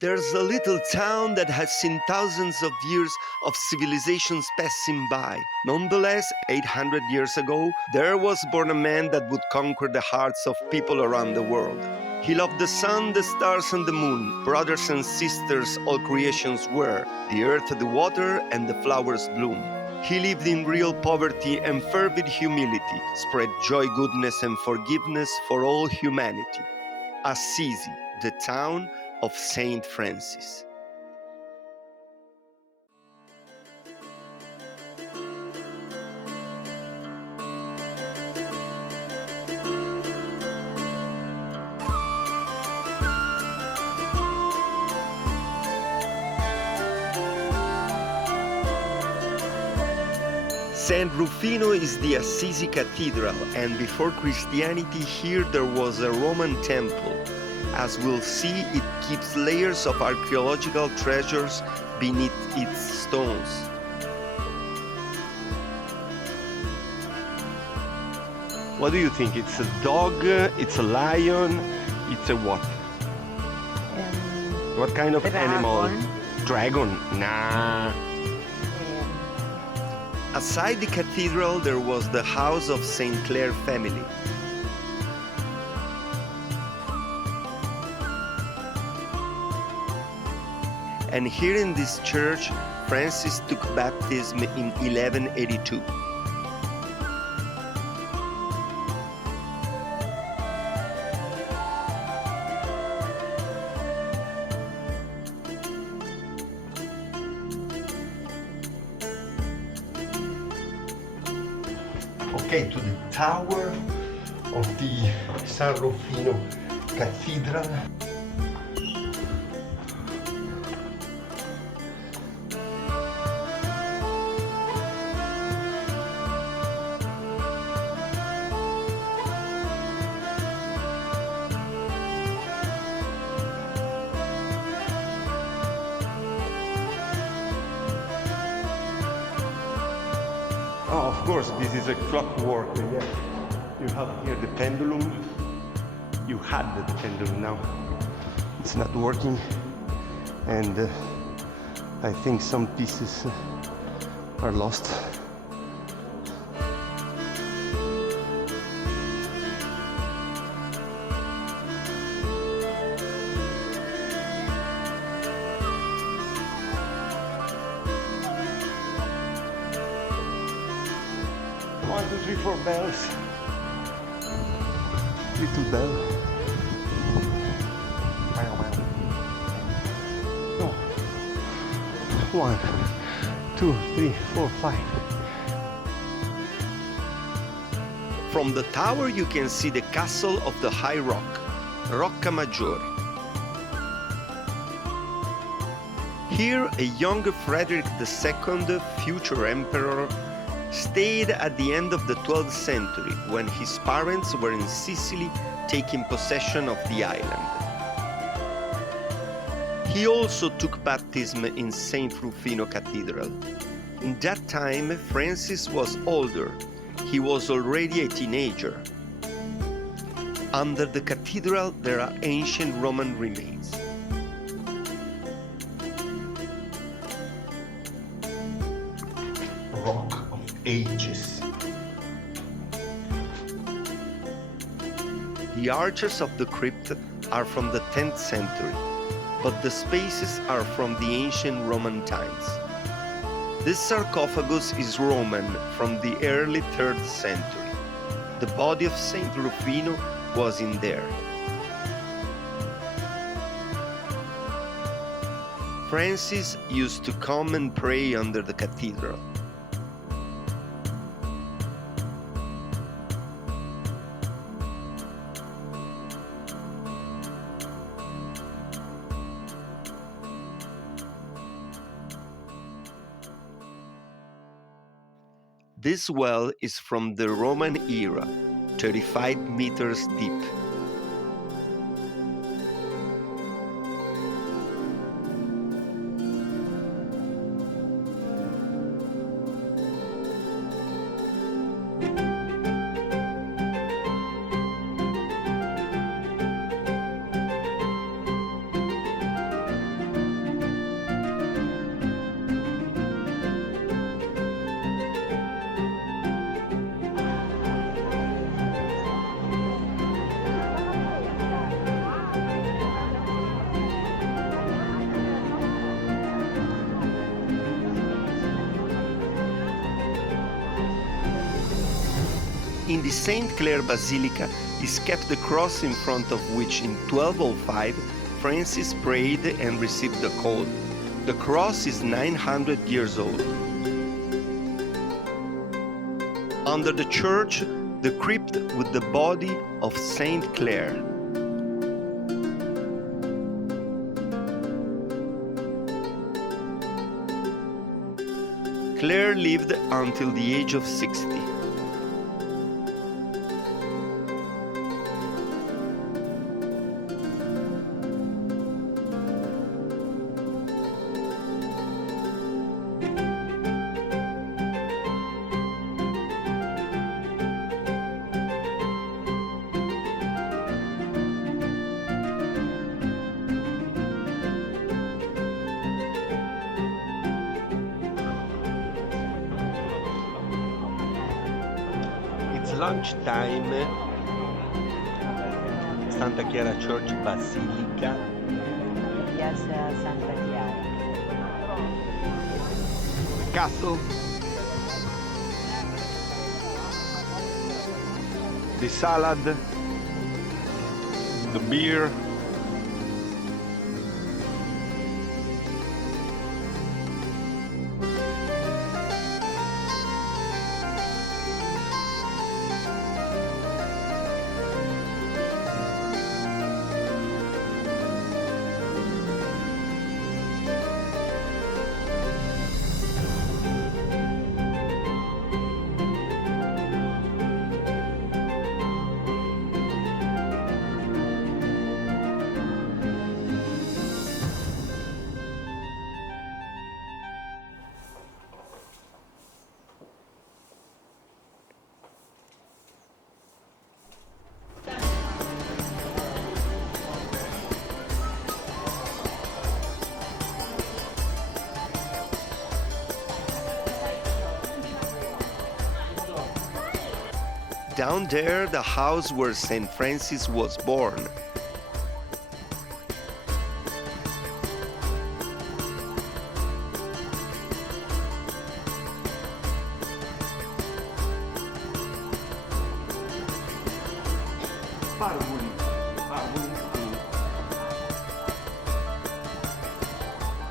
There's a little town that has seen thousands of years of civilizations passing by. Nonetheless, 800 years ago, there was born a man that would conquer the hearts of people around the world. He loved the sun, the stars, and the moon. Brothers and sisters, all creations were. The earth, the water, and the flowers bloom. He lived in real poverty and fervid humility, spread joy, goodness, and forgiveness for all humanity. Assisi, the town of Saint Francis. San Rufino is the Assisi Cathedral, and before Christianity here there was a Roman temple. As we'll see, it keeps layers of archaeological treasures beneath its stones. What do you think? It's a dog, it's a lion, it's a what? What kind of animal? Dragon? Nah. Aside the cathedral, there was the house of St. Clare family. And here in this church, Francis took baptism in 1182. Okay, to the tower of the San Rufino Cathedral. Oh, of course, this is a clockwork. Yeah. You have here the pendulum. You had the pendulum, now it's not working. And I think some pieces are lost. One, two, three, four bells. Little bell. No. 1, 2, 3, 4, 5. From the tower you can see the castle of the High Rock, Rocca Maggiore. Here a young Frederick II, future emperor, stayed at the end of the 12th century when his parents were in Sicily taking possession of the island. He also took baptism in St. Rufino Cathedral. In that time, Francis was older. He was already a teenager. Under the cathedral there are ancient Roman remains. Rock of Ages. The arches of the crypt are from the 10th century, but the spaces are from the ancient Roman times. This sarcophagus is Roman from the early 3rd century. The body of Saint Rufino was in there. Francis used to come and pray under the cathedral. This well is from the Roman era, 35 meters deep. In the St. Clare Basilica is kept the cross in front of which in 1205 Francis prayed and received the call. The cross is 900 years old. Under the church, the crypt with the body of St. Clare. Clare lived until the age of 60. Lunchtime, Santa Chiara Church Basilica. Piazza Santa Chiara. The castle. The salad. The beer. Down there, the house where Saint Francis was born.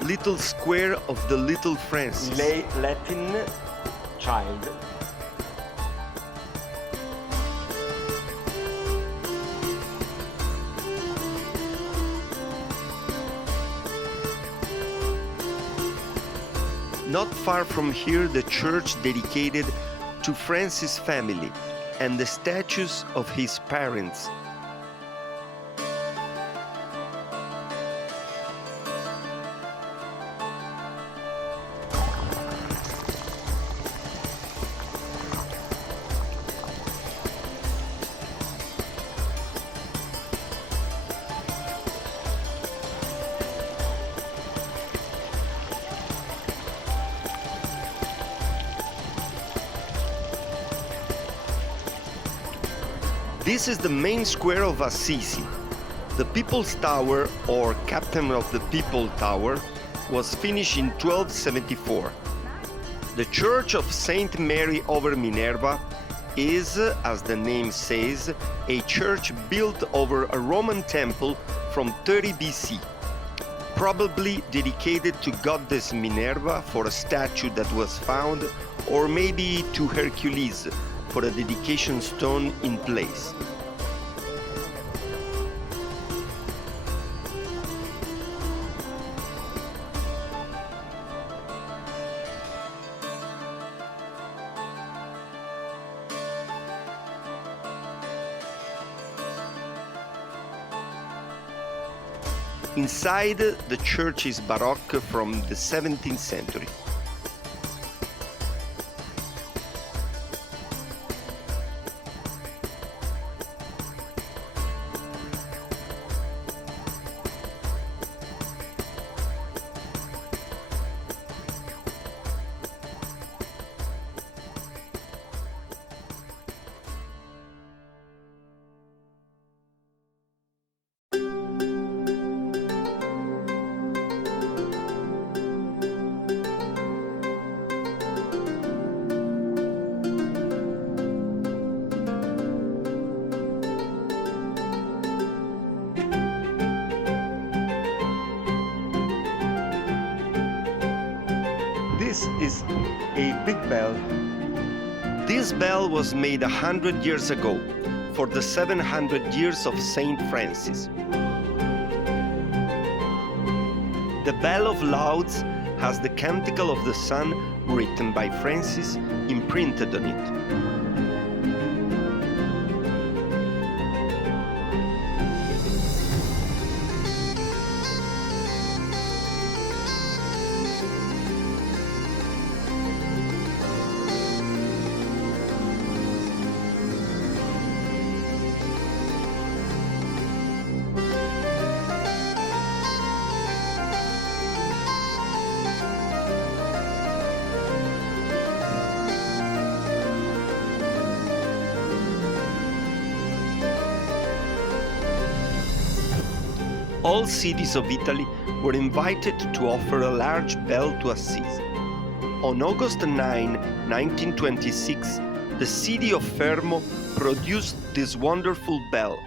Little square of the little Francis. Latin child. Not far from here, the church dedicated to Francis' family and the statues of his parents. This is the main square of Assisi. The People's Tower, or Captain of the People Tower, was finished in 1274. The Church of Saint Mary over Minerva is, as the name says, a church built over a Roman temple from 30 BC, probably dedicated to goddess Minerva for a statue that was found, or maybe to Hercules for a dedication stone in place. Inside, the church is Baroque from the 17th century. This is a big bell. This bell was made 100 years ago for the 700 years of Saint Francis. The Bell of Lauds has the Canticle of the Sun written by Francis imprinted on it. All cities of Italy were invited to offer a large bell to Assisi. On August 9, 1926, the city of Fermo produced this wonderful bell.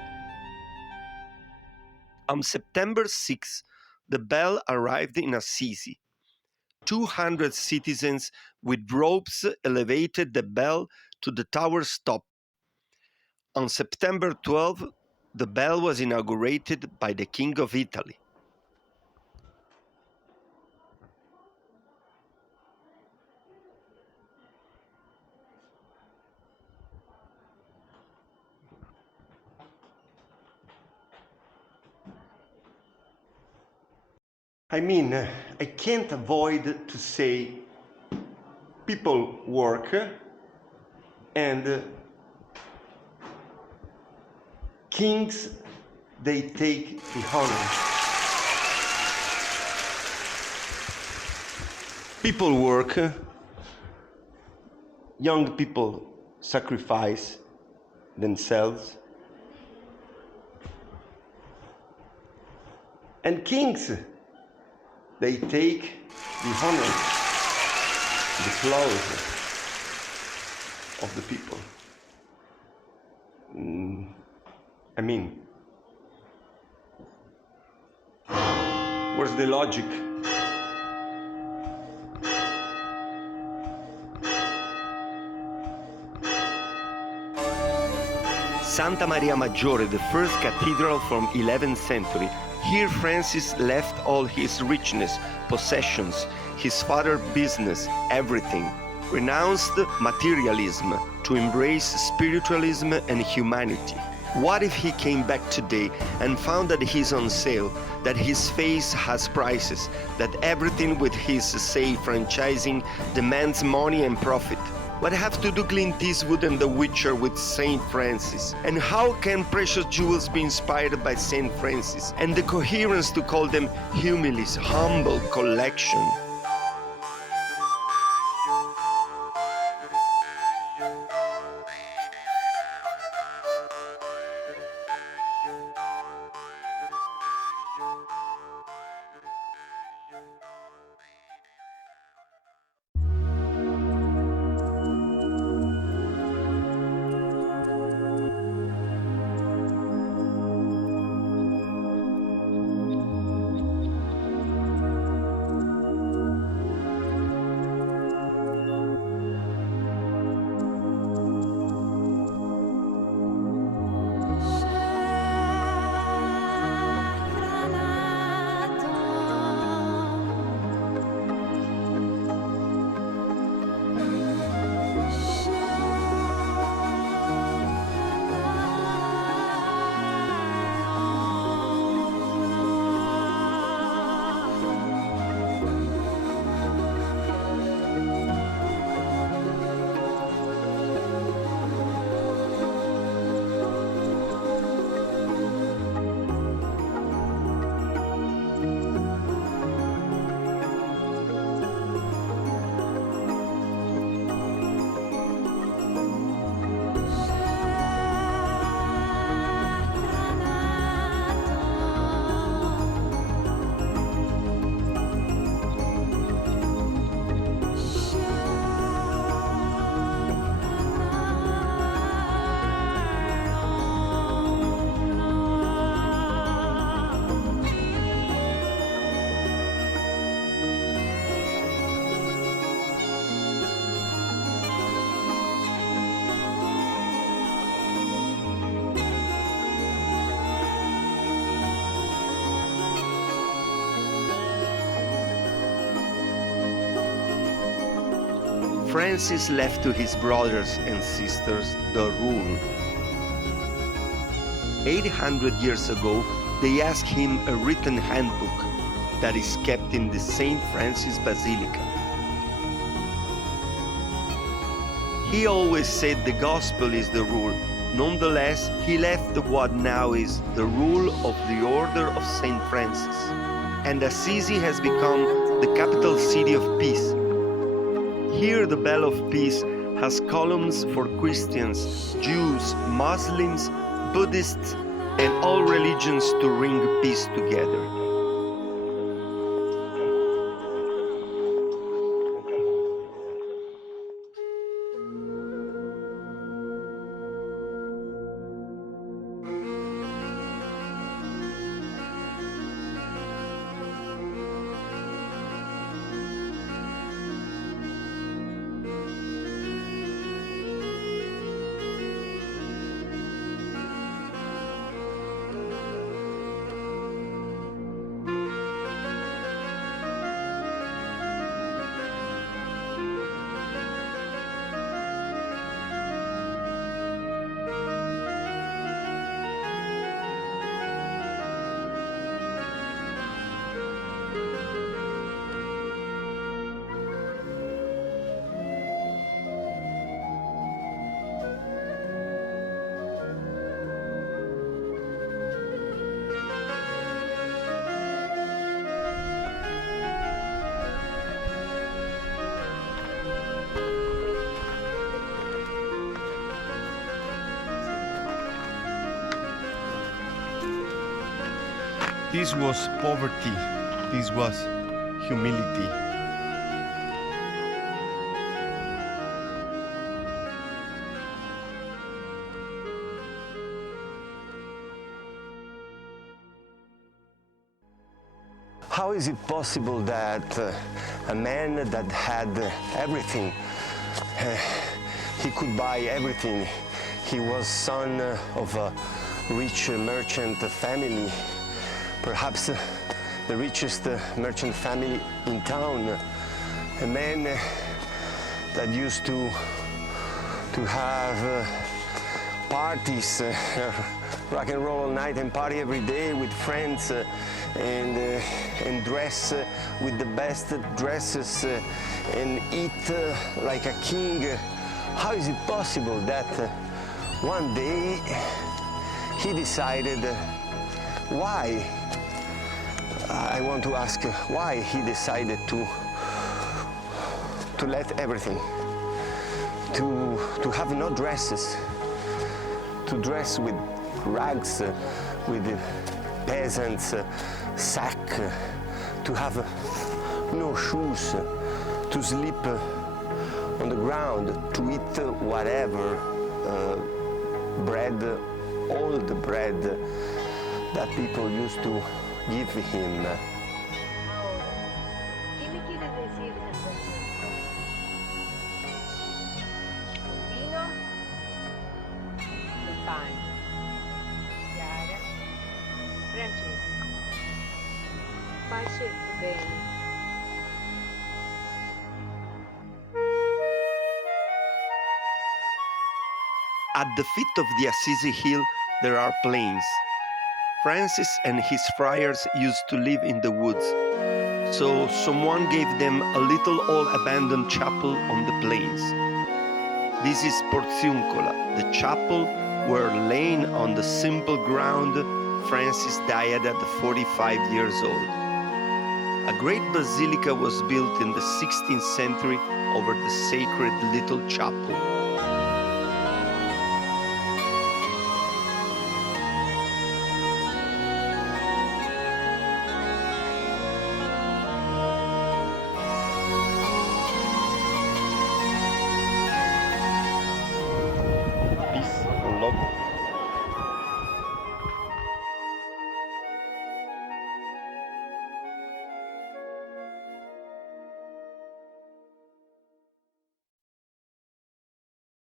On September 6, the bell arrived in Assisi. 200 citizens with ropes elevated the bell to the tower's top. On September 12, the bell was inaugurated by the King of Italy. I mean, I can't avoid to say people work and kings, they take the honor. People work, young people sacrifice themselves, and kings, they take the honor, the applause of the people. I mean, where's the logic? Santa Maria Maggiore, the first cathedral from 11th century. Here Francis left all his richness, possessions, his father's business, everything. Renounced materialism to embrace spiritualism and humanity. What if he came back today and found that he's on sale, that his face has prices, that everything with his, say, franchising demands money and profit? What have to do Clint Eastwood and The Witcher with Saint Francis? And how can precious jewels be inspired by Saint Francis? And the coherence to call them Humilis, humble collection. Francis left to his brothers and sisters the rule. 800 years ago, they asked him a written handbook that is kept in the Saint Francis Basilica. He always said the gospel is the rule. Nonetheless, he left what now is the rule of the Order of Saint Francis, and Assisi has become the capital city of peace. Here the Bell of Peace has columns for Christians, Jews, Muslims, Buddhists, and all religions to ring peace together. This was poverty, this was humility. How is it possible that a man that had everything, he could buy everything, he was son of a rich merchant family, perhaps the richest merchant family in town, a man that used to have parties, rock and roll all night and party every day with friends, and dress with the best dresses and eat like a king. How is it possible that one day he decided, why? I want to ask why he decided to let everything, to have no dresses, to dress with rags, with peasants' sack, to have no shoes, to sleep on the ground, to eat whatever bread, all the bread that people used to give him. ¿Qué me quieres decir, San Francisco? Vino, il pane. Chiara, Francesco. Pace e bene. At the feet of the Assisi hill, there are plains. Francis and his friars used to live in the woods, so someone gave them a little old abandoned chapel on the plains. This is Porziuncola, the chapel where, laying on the simple ground, Francis died at 45 years old. A great basilica was built in the 16th century over the sacred little chapel.